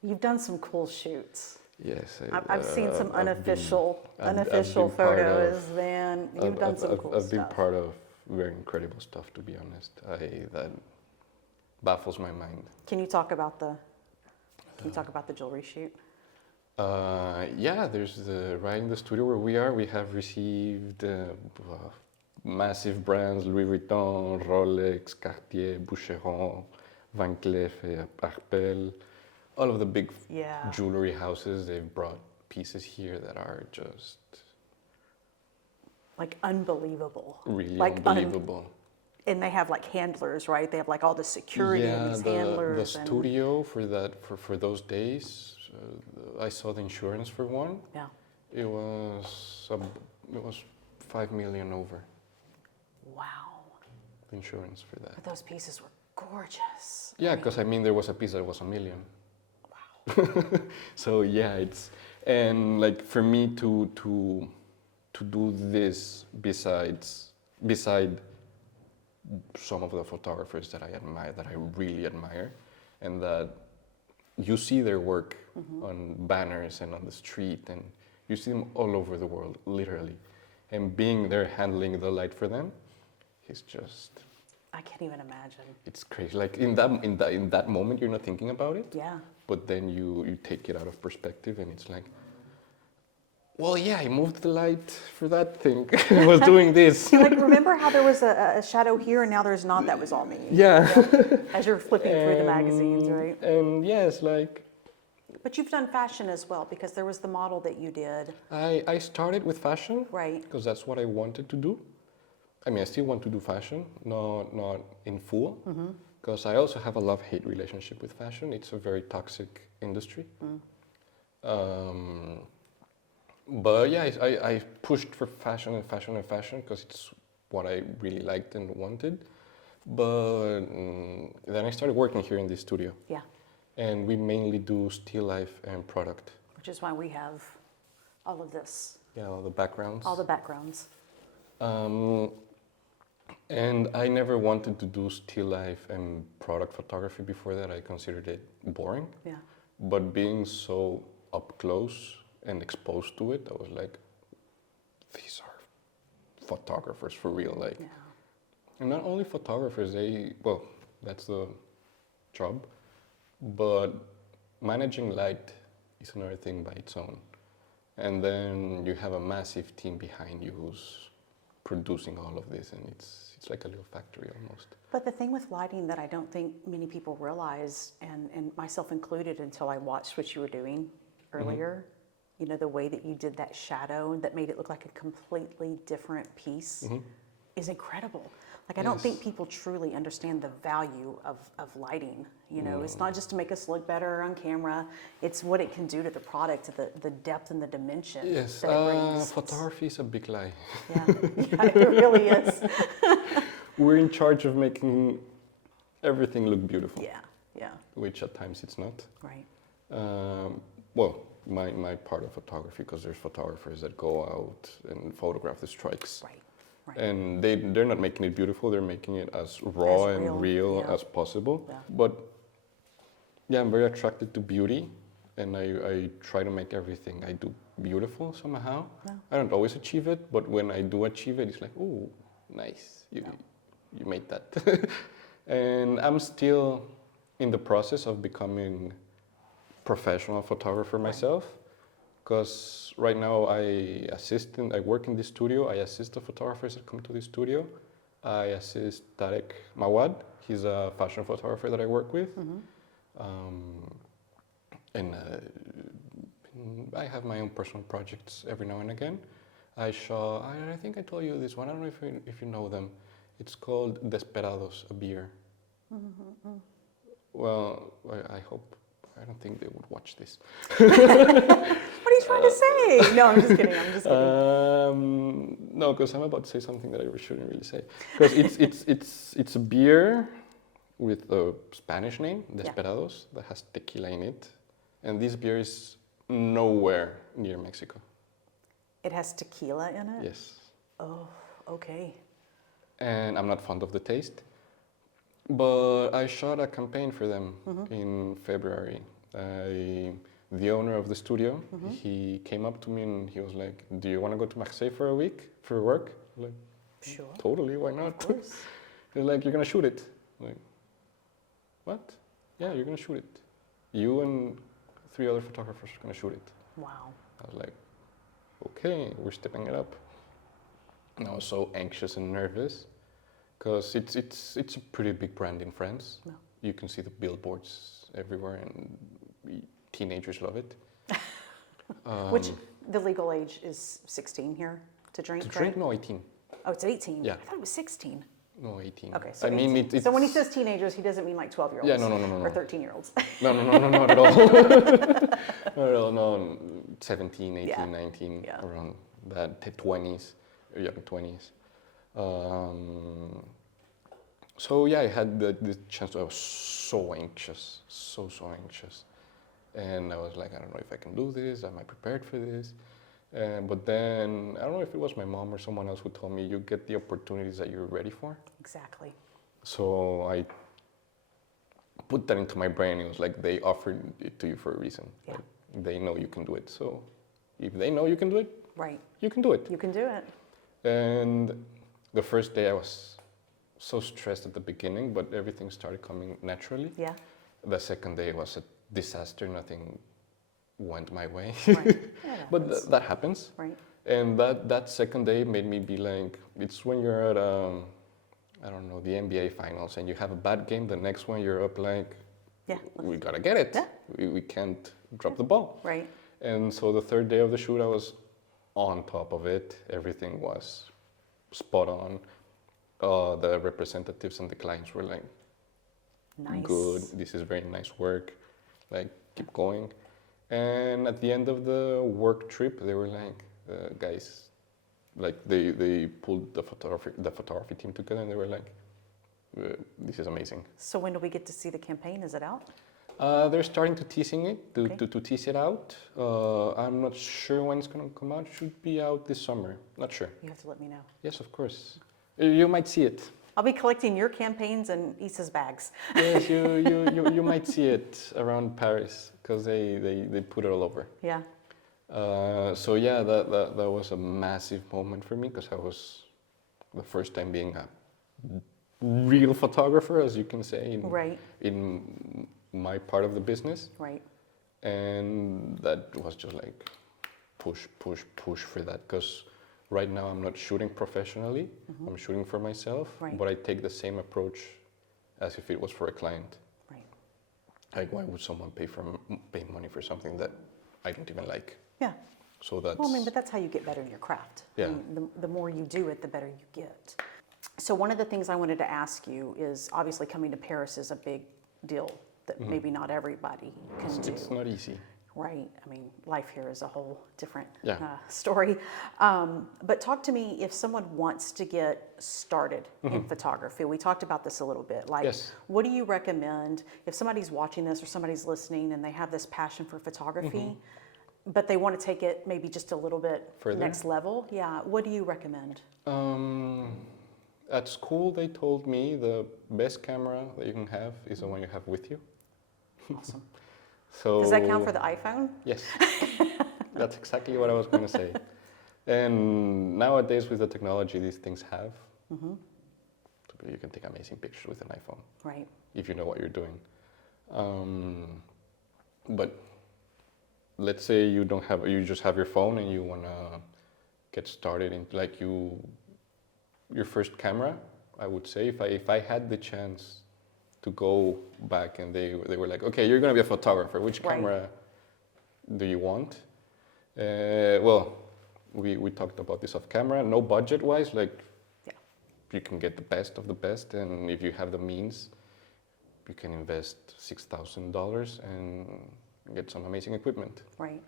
You've done some cool shoots. Yes, I've seen some I've unofficial been part photos, of- man. You've done some cool I've been stuff. part of very incredible stuff, to be honest. That baffles my mind. Can you talk about the jewelry shoot? Yeah, there's right in the studio where we are. We have received massive brands: Louis Vuitton, Rolex, Cartier, Boucheron, Van Cleef, Arpels. All of the big Yeah. jewelry houses, they've brought pieces here that are just Like unbelievable. really Like unbelievable. And they have like handlers, right? They have like all the security and these handlers. the and, studio for those days, I saw the insurance for one. yeah. It was 5 million over Wow. the insurance for that. But those pieces were gorgeous. Yeah, because I mean there was a piece that was 1 million. Wow. So yeah, and like for me to do this beside some of the photographers that I admire, that I really admire, and that you see their work on banners and on the street, and you see them all over the world, literally, and being there handling the light for them is just, I can't even imagine. it's crazy. Like in that moment, you're not thinking about it. Yeah. But then you take it out of perspective, and it's like, well, yeah, I moved the light for that thing. I was doing this. Like, remember how there was a shadow here and now there's not? That was all me. Yeah. As you're flipping through the magazines, right? And yes, like But you've done fashion as well, because there was the model that you did. I started with fashion, Right. because that's what I wanted to do. I mean, I still want to do fashion, not in full, because I also have a love-hate relationship with fashion. It's a very toxic industry. But yeah, I pushed for fashion and fashion and fashion because it's what I really liked and wanted. But then I started working here in this studio, Yeah. and we mainly do still life and product. Which is why we have all of this, Yeah, all the backgrounds. all the backgrounds. And I never wanted to do still life and product photography before that. I considered it boring. Yeah. But being so up close and exposed to it, I was like, these are photographers for real. Like, Yeah. and not only photographers, well, that's the job, but managing light is another thing by its own. And then you have a massive team behind you who's producing all of this, and it's like a little factory almost. But the thing with lighting that I don't think many people realize, and myself included until I watched what you were doing earlier, you know, the way that you did that shadow that made it look like a completely different piece is incredible. Like, I don't think people truly understand the value of lighting. You know, it's not just to make us look better on camera, it's what it can do to the product, the depth and the dimension Yes, that it brings. photography is a big lie. Yeah, yeah, it really is. We're in charge of making everything look beautiful, Yeah, yeah, which at times it's not. right. Well, my part of photography, because there's photographers that go out and photograph the strikes. Right, right. And they're not making it beautiful, they're making it as raw As and real, real yeah. as possible. Yeah. But yeah, I'm very attracted to beauty, and I try to make everything I do beautiful somehow. Yeah. I don't always achieve it, but when I do achieve it, it's like, oh, nice, you made that. And I'm still in the process of becoming professional photographer myself, because right now I work in the studio. I assist the photographers that come to the studio. I assist Tarek Mawad. He's a fashion photographer that I work with. And I have my own personal projects every now and again. I think I told you this one. I don't know if you know them. It's called Desperados, a beer. Well, I hope. I don't think they would watch this. What are you trying to say? No, I'm just kidding. I'm just kidding. No, because I'm about to say something that I shouldn't really say. Because it's a beer with a Spanish name, Desperados, that has tequila in it, and this beer is nowhere near Mexico. It has tequila in it? Yes. Oh, okay. And I'm not fond of the taste. But I shot a campaign for them in February. The owner of the studio, he came up to me and he was like, "Do you want to go to Marseille for a week for work?" I'm like, sure. Totally, why not? Of course. He's like, "You're gonna shoot it." I'm like, what? Yeah, you're gonna shoot it. You and 3 other photographers are gonna shoot it. Wow. I was like, okay, we're stepping it up. And I was so anxious and nervous because it's a pretty big brand in France. No. You can see the billboards everywhere and teenagers love it. Which the legal age is 16 here to drink, To right? drink? No, 18. Oh, it's 18? Yeah. I thought it was 16. No, 18. Okay, so I mean, 18. So when he says teenagers, he doesn't mean like 12-year-olds. Yeah, no. Or 13-year-olds. No, not at all. Not at all, no. 17, 18, Yeah. 19, Yeah. around that, 20s, young 20s. So yeah, I had the chance. I was so anxious, so anxious. And I was like, I don't know if I can do this. Am I prepared for this? But then, I don't know if it was my mom or someone else who told me, you get the opportunities that you're ready for. Exactly. So I put that into my brain. It was like, they offered it to you for a reason. Yeah. Like, they know you can do it. So if they know you can do it, Right. you can do it. You can do it. And the first day I was so stressed at the beginning, but everything started coming naturally. Yeah. The second day was a disaster. Nothing went my way. Right. Yeah, But that happens. right. And that second day made me be like, it's when you're at, I don't know, the NBA finals and you have a bad game, the next one you're up like, Yeah. we gotta get it. Yeah. We can't drop the ball. Right. And so the third day of the shoot, I was on top of it. Everything was spot on. The representatives and the clients were like, Nice. good, this is very nice work, like, keep going. And at the end of the work trip, they were like, guys, like they pulled the photography team together and they were like, this is amazing. So when do we get to see the campaign? Is it out? They're starting to teasing it, Okay. to tease it out. I'm not sure when it's gonna come out. Should be out this summer, not sure. You have to let me know. Yes, of course. You might see it. I'll be collecting your campaigns and Issa's bags. Yes, you might see it around Paris because they put it all over. Yeah. So yeah, that was a massive moment for me because I was the first time being a real photographer, as you can say, Right. in my part of the business. Right. And that was just like push for that because right now I'm not shooting professionally. I'm shooting for myself, Right. but I take the same approach as if it was for a client. Right. Like, why would someone pay money for something that I don't even like? Yeah. So that's Well, I mean, but that's how you get better in your craft. Yeah. I mean, the more you do it, the better you get. So one of the things I wanted to ask you is obviously coming to Paris is a big deal that maybe not everybody can do. it's not easy. Right. I mean, life here is a whole different Yeah. story. But talk to me if someone wants to get started in photography. We talked about this a little bit. Like, Yes. what do you recommend if somebody's watching this or somebody's listening and they have this passion for photography, but they want to take it maybe just a little bit Further? next level? Yeah. What do you recommend? At school, they told me the best camera that you can have is the one you have with you. Awesome. So Does that count for the iPhone? Yes, that's exactly what I was going to say. And nowadays, with the technology these things have, you can take amazing pictures with an iPhone Right. if you know what you're doing. But let's say you just have your phone and you wanna get started in like your first camera. I would say if I had the chance to go back and they were like, okay, you're gonna be a photographer. Which Right. camera do you want? Well, we talked about this off camera. No budget wise, like Yeah. you can get the best of the best, and if you have the means, you can invest $6,000 and get some amazing equipment. Right.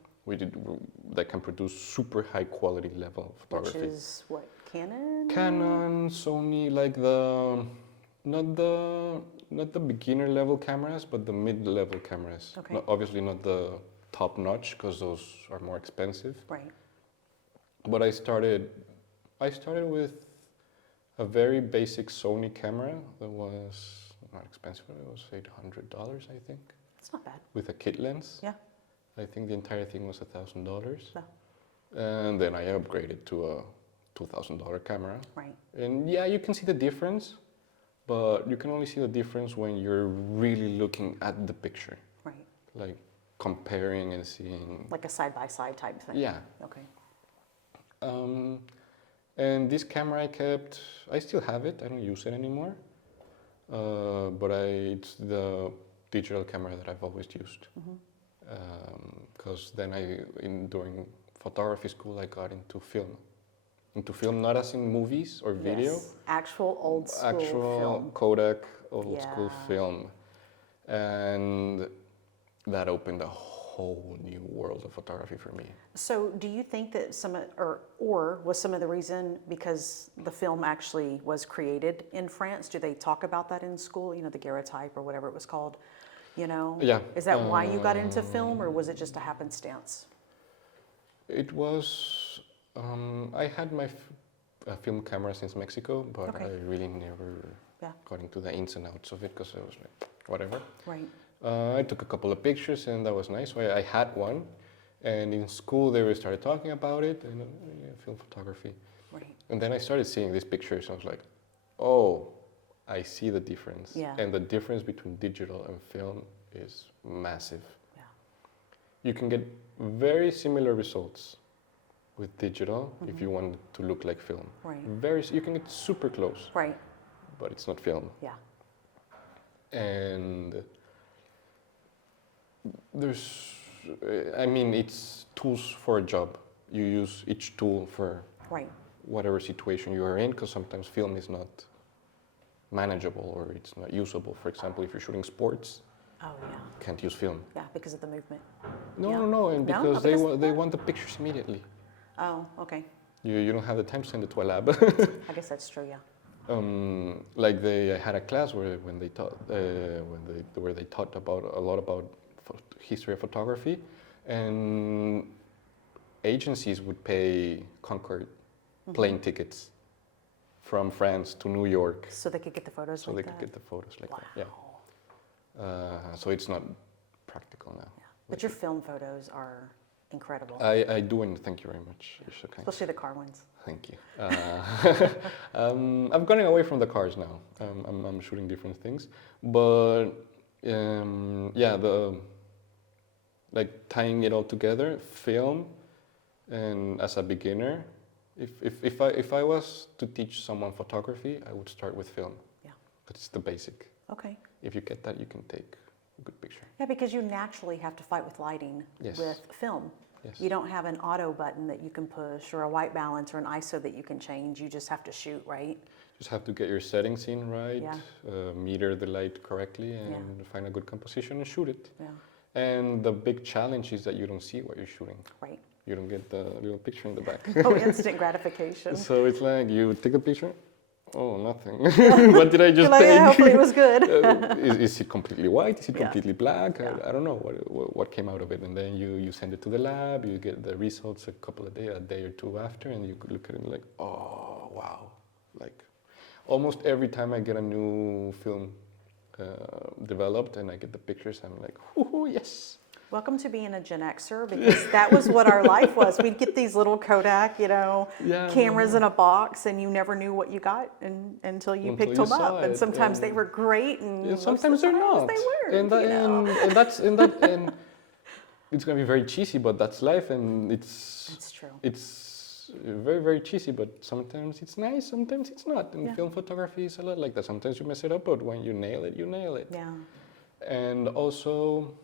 That can produce super high quality level Which photography. is what, Canon? Canon, Sony, like not the beginner level cameras, but the mid level cameras. Okay. Obviously not the top notch because those are more expensive. Right. But I started with a very basic Sony camera that was not expensive. It was $800, I think, It's not bad. with a kit lens. Yeah. I think the entire thing was $1,000. Yeah. And then I upgraded to a $2,000 camera. Right. And yeah, you can see the difference, but you can only see the difference when you're really looking at the picture, Right. like comparing and seeing. Like a side-by-side type thing. Yeah. Okay. And this camera I still have it. I don't use it anymore. But it's the digital camera that I've always used. Because then during photography school, I got into film. Into film, not as in movies or video. Yes. Actual old school Actual film. Kodak old school Yeah. film. And that opened a whole new world of photography for me. So do you think that or was some of the reason because the film actually was created in France? Do they talk about that in school? You know, the daguerreotype or whatever it was called, you know? Yeah. Is that why you got into film, or was it just a happenstance? It was, I had my film camera since Mexico, but Okay. I really never Yeah. got into the ins and outs of it because I was like, whatever. Right. I took a couple of pictures and that was nice. So I had one, and in school they started talking about it and film photography. Right. And then I started seeing these pictures and I was like, oh, I see the difference. Yeah. And the difference between digital and film is massive. Yeah. You can get very similar results with digital if you want it to look like film. Right. You can get super close, Right. but it's not film. Yeah. And it's tools for a job. You use each tool for Right. whatever situation you are in, because sometimes film is not manageable or it's not usable. For example, if you're shooting sports, Oh yeah. can't use film. Yeah, because of the movement. No, Yeah. no, and No? because Not they because- they want the pictures immediately. Oh, okay. You don't have the time to send it to a lab. I guess that's true. Yeah. Like I had a class where they taught about a lot about history of photography, and agencies would pay Concorde plane tickets from France to New York So they could get the photos. so like they that? could get the photos like Wow. that. Yeah. So it's not practical now. Yeah. But your film photos are incredible, I do, and thank you very much. You're so kind. especially the car ones. Thank you. I'm going away from the cars now. I'm shooting different things, but like tying it all together, film, and as a beginner, if I was to teach someone photography, I would start with film. Yeah. Because it's the basic. Okay. If you get that, you can take a good picture. Yeah, because you naturally have to fight with lighting Yes. with film. Yes. You don't have an auto button that you can push or a white balance or an ISO that you can change. You just have to shoot, right? Just have to get your settings in right, Yeah. meter the light correctly, and find a good composition and shoot it. Yeah. And the big challenge is that you don't see what you're shooting. Right. You don't get the little picture in the back. Oh, instant gratification. So it's like you take a picture, oh, nothing. What did I just You're like, take? yeah, hopefully it was good. Is it completely white? Is it Yeah. completely black? Yeah. I don't know what came out of it. And then you send it to the lab, you get the results a day or two after, and you could look at it and like, oh, wow. Like almost every time I get a new film developed and I get the pictures, I'm like, whoo, yes. Welcome to being a Gen Xer, because that was what our life was. We'd get these little Kodak, cameras in a box, and you never knew what you got until you picked them up. And sometimes they were great, and sometimes they're not. they weren't. And it's gonna be very cheesy, but that's life, and That's true. It's very, very cheesy, but sometimes it's nice, sometimes it's not. And film photography is a lot like that. Sometimes you mess it up, but when you nail it, you nail it. Yeah. And also,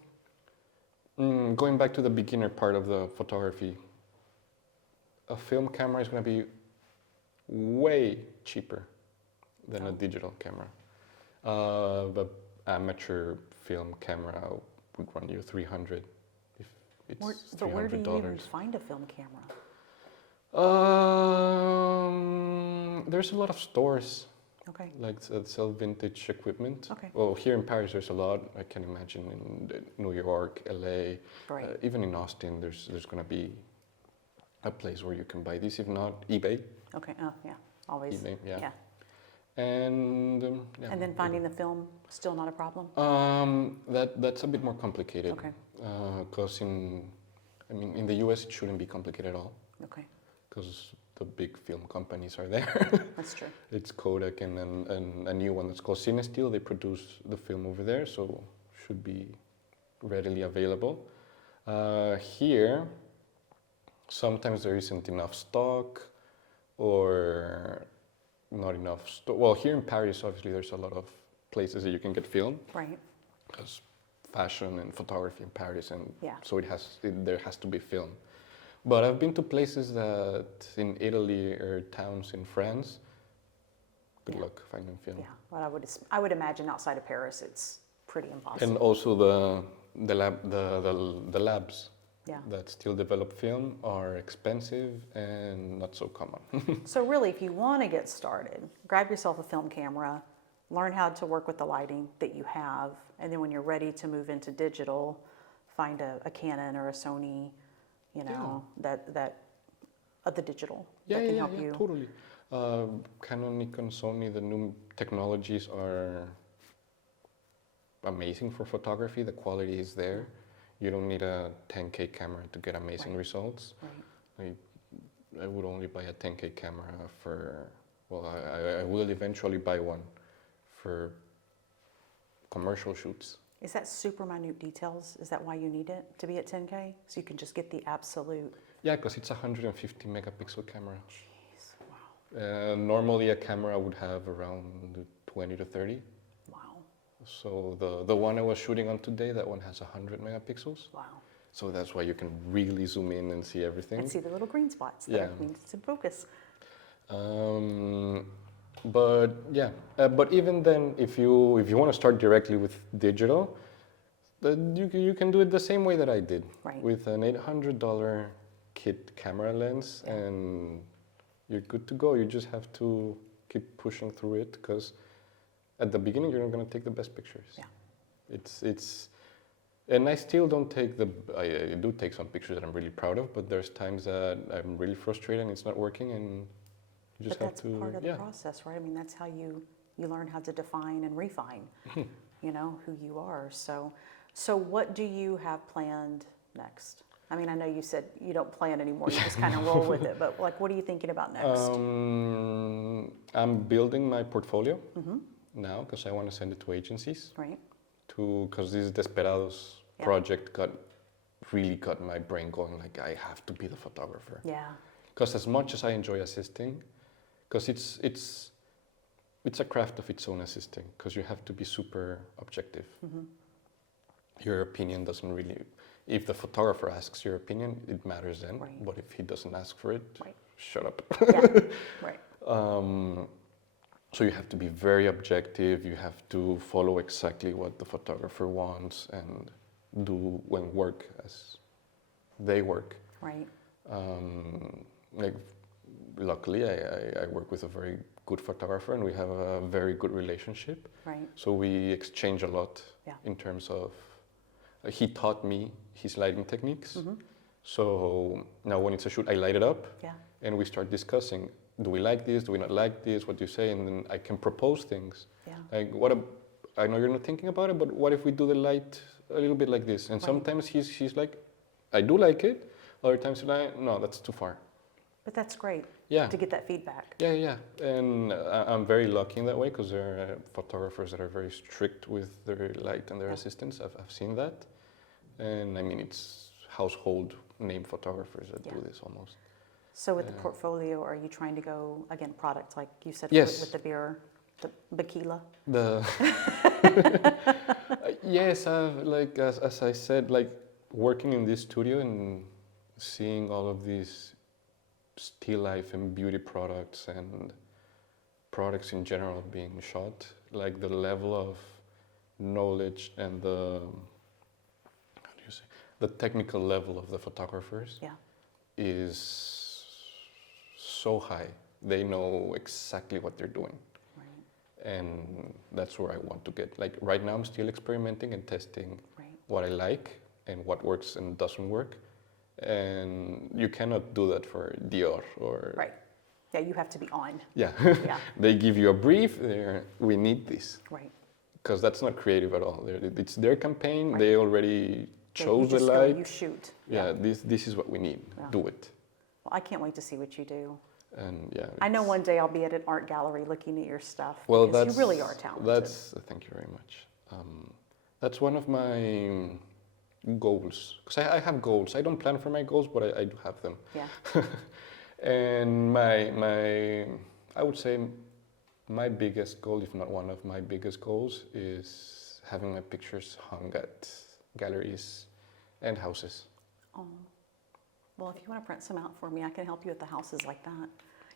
going back to the beginner part of the photography, a film camera is going to be way cheaper than a digital camera. The amateur film camera would run you $300 if it's $300. But where do you even find a film camera? There's a lot of stores. Okay. Like that sell vintage equipment. Okay. Well, here in Paris there's a lot. I can imagine in New York, LA, Right. even in Austin, there's going to be a place where you can buy these. If not, eBay. Okay. Oh, yeah. Always. eBay, yeah. Yeah. And And then finding the film, still not a problem? that's a bit more complicated. Okay. Because in the US it shouldn't be complicated at all. Okay. Because the big film companies are there. That's true. It's Kodak and then a new one that's called CineSteel. They produce the film over there, so should be readily available. Here, sometimes there isn't enough stock or not enough stock. Well, here in Paris, obviously, there's a lot of places that you can get film. Right. Because fashion and photography in Paris, and Yeah. so there has to be film. But I've been to places that in Italy or towns in France. Good luck finding film. Yeah. Well, I would imagine outside of Paris, it's pretty impossible. And also the labs Yeah. that still develop film are expensive and not so common. So really, if you want to get started, grab yourself a film camera, learn how to work with the lighting that you have, and then when you're ready to move into digital, find a Canon or a Sony, that of the digital that can help you. Totally. Canon, Nikon, Sony, the new technologies are amazing for photography. The quality is there. You don't need a 10K camera to get amazing results. Right. I would only buy a 10K camera I will eventually buy one for commercial shoots. Is that super minute details? Is that why you need it to be at 10K? So you can just get the absolute. Yeah, because it's a 150 megapixel camera. Jeez, wow. Normally a camera would have around 20 to 30. Wow. So the one I was shooting on today, that one has 100 megapixels. Wow. So that's why you can really zoom in and see everything. And see the little green spots that means it's in focus. But even then, if you want to start directly with digital, then you can do it the same way that I did, Right. with an $800 kit camera lens, and you're good to go. You just have to keep pushing through it, because at the beginning you're not going to take the best pictures. Yeah. And I still don't take I do take some pictures that I'm really proud of, but there's times that I'm really frustrated and it's not working, and you just But have that's to. part of the process, right? I mean, that's how you learn how to define and refine, who you are. So what do you have planned next? I mean, I know you said you don't plan anymore, you just kind of roll with it, but what are you thinking about next? I'm building my portfolio now, because I want to send it to agencies. Right. Because this Desperados project really got my brain going, like, I have to be the photographer. Yeah. Because as much as I enjoy assisting, because it's a craft of its own, assisting, because you have to be super objective. Your opinion doesn't really, if the photographer asks your opinion, it matters then. Right. But if he doesn't ask for it, shut up. Yeah. Right. So you have to be very objective. You have to follow exactly what the photographer wants and do when work as they work. Right. Luckily, I work with a very good photographer, and we have a very good relationship. Right. So we exchange a lot in terms of. He taught me his lighting techniques. So now when it's a shoot, I light it up, and we start discussing. Do we like this? Do we not like this? What do you say? And then I can propose things. Yeah. Like I know you're not thinking about it, but what if we do the light a little bit like this? And Right. sometimes he's like, I do like it. Other times he's like, no, that's too far. But that's great Yeah. to get that feedback. Yeah, yeah. And I'm very lucky in that way because there are photographers that are very strict with their light and their Yeah. assistants. I've seen that. And I mean, it's household name photographers that do Yeah. this almost. So with the Yeah. portfolio, are you trying to go, again, products like you said Yes. with the beer, the Bikila? The yes, like as I said, like working in this studio and seeing all of these still life and beauty products and products in general being shot, like the level of knowledge and the how do you say the technical level of the photographers Yeah. is so high. They know exactly what they're doing. Right. And that's where I want to get. Like right now, I'm still experimenting and testing Right. what I like and what works and doesn't work. And you cannot do that for Dior or Right. Yeah, you have to be on. yeah. Yeah. They give you a brief. We need this Right. because that's not creative at all. It's their campaign. Right. They already So chose you the just go, light. you shoot. Yeah, this is what we need. Yeah. Do it. Well, I can't wait to see what you do. And yeah. I know it's- one day I'll be at an art gallery looking at your stuff. Well, because that's you really are talented. Thank you very much. That's one of my goals because I have goals. I don't plan for my goals, but I do have them. Yeah. And I would say my biggest goal, if not one of my biggest goals, is having my pictures hung at galleries and houses. Oh. Well, if you want to print some out for me, I can help you at the houses like that.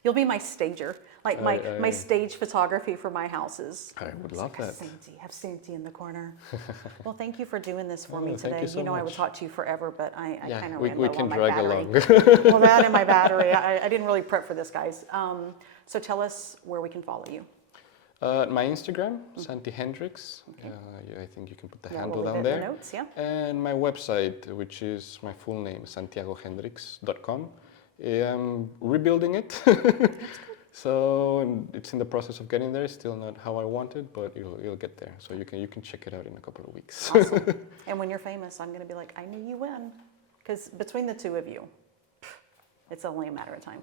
You'll be my stager, like my stage photography for my houses. I would It's love like a that. Santi, have Santi in the corner. Well, thank you for doing this for Oh, me thank today. you so I would much. talk to you forever, but I Yeah, kind of we ran low can on my drag battery. along. Well, that and my battery. I didn't really prep for this, guys. So tell us where we can follow you. My Instagram, Santi Hendrix. I think you can put the Yeah, handle we'll leave down it in there. the notes, yeah. And my website, which is my full name, santiagohendrix.com. I'm rebuilding it. So it's in the process of getting there. Still not how I want it, but you'll get there. So you can check it out in a couple of weeks. Awesome. And when you're famous, I'm going to be like, I knew you win. Because between the two of you, it's only a matter of time.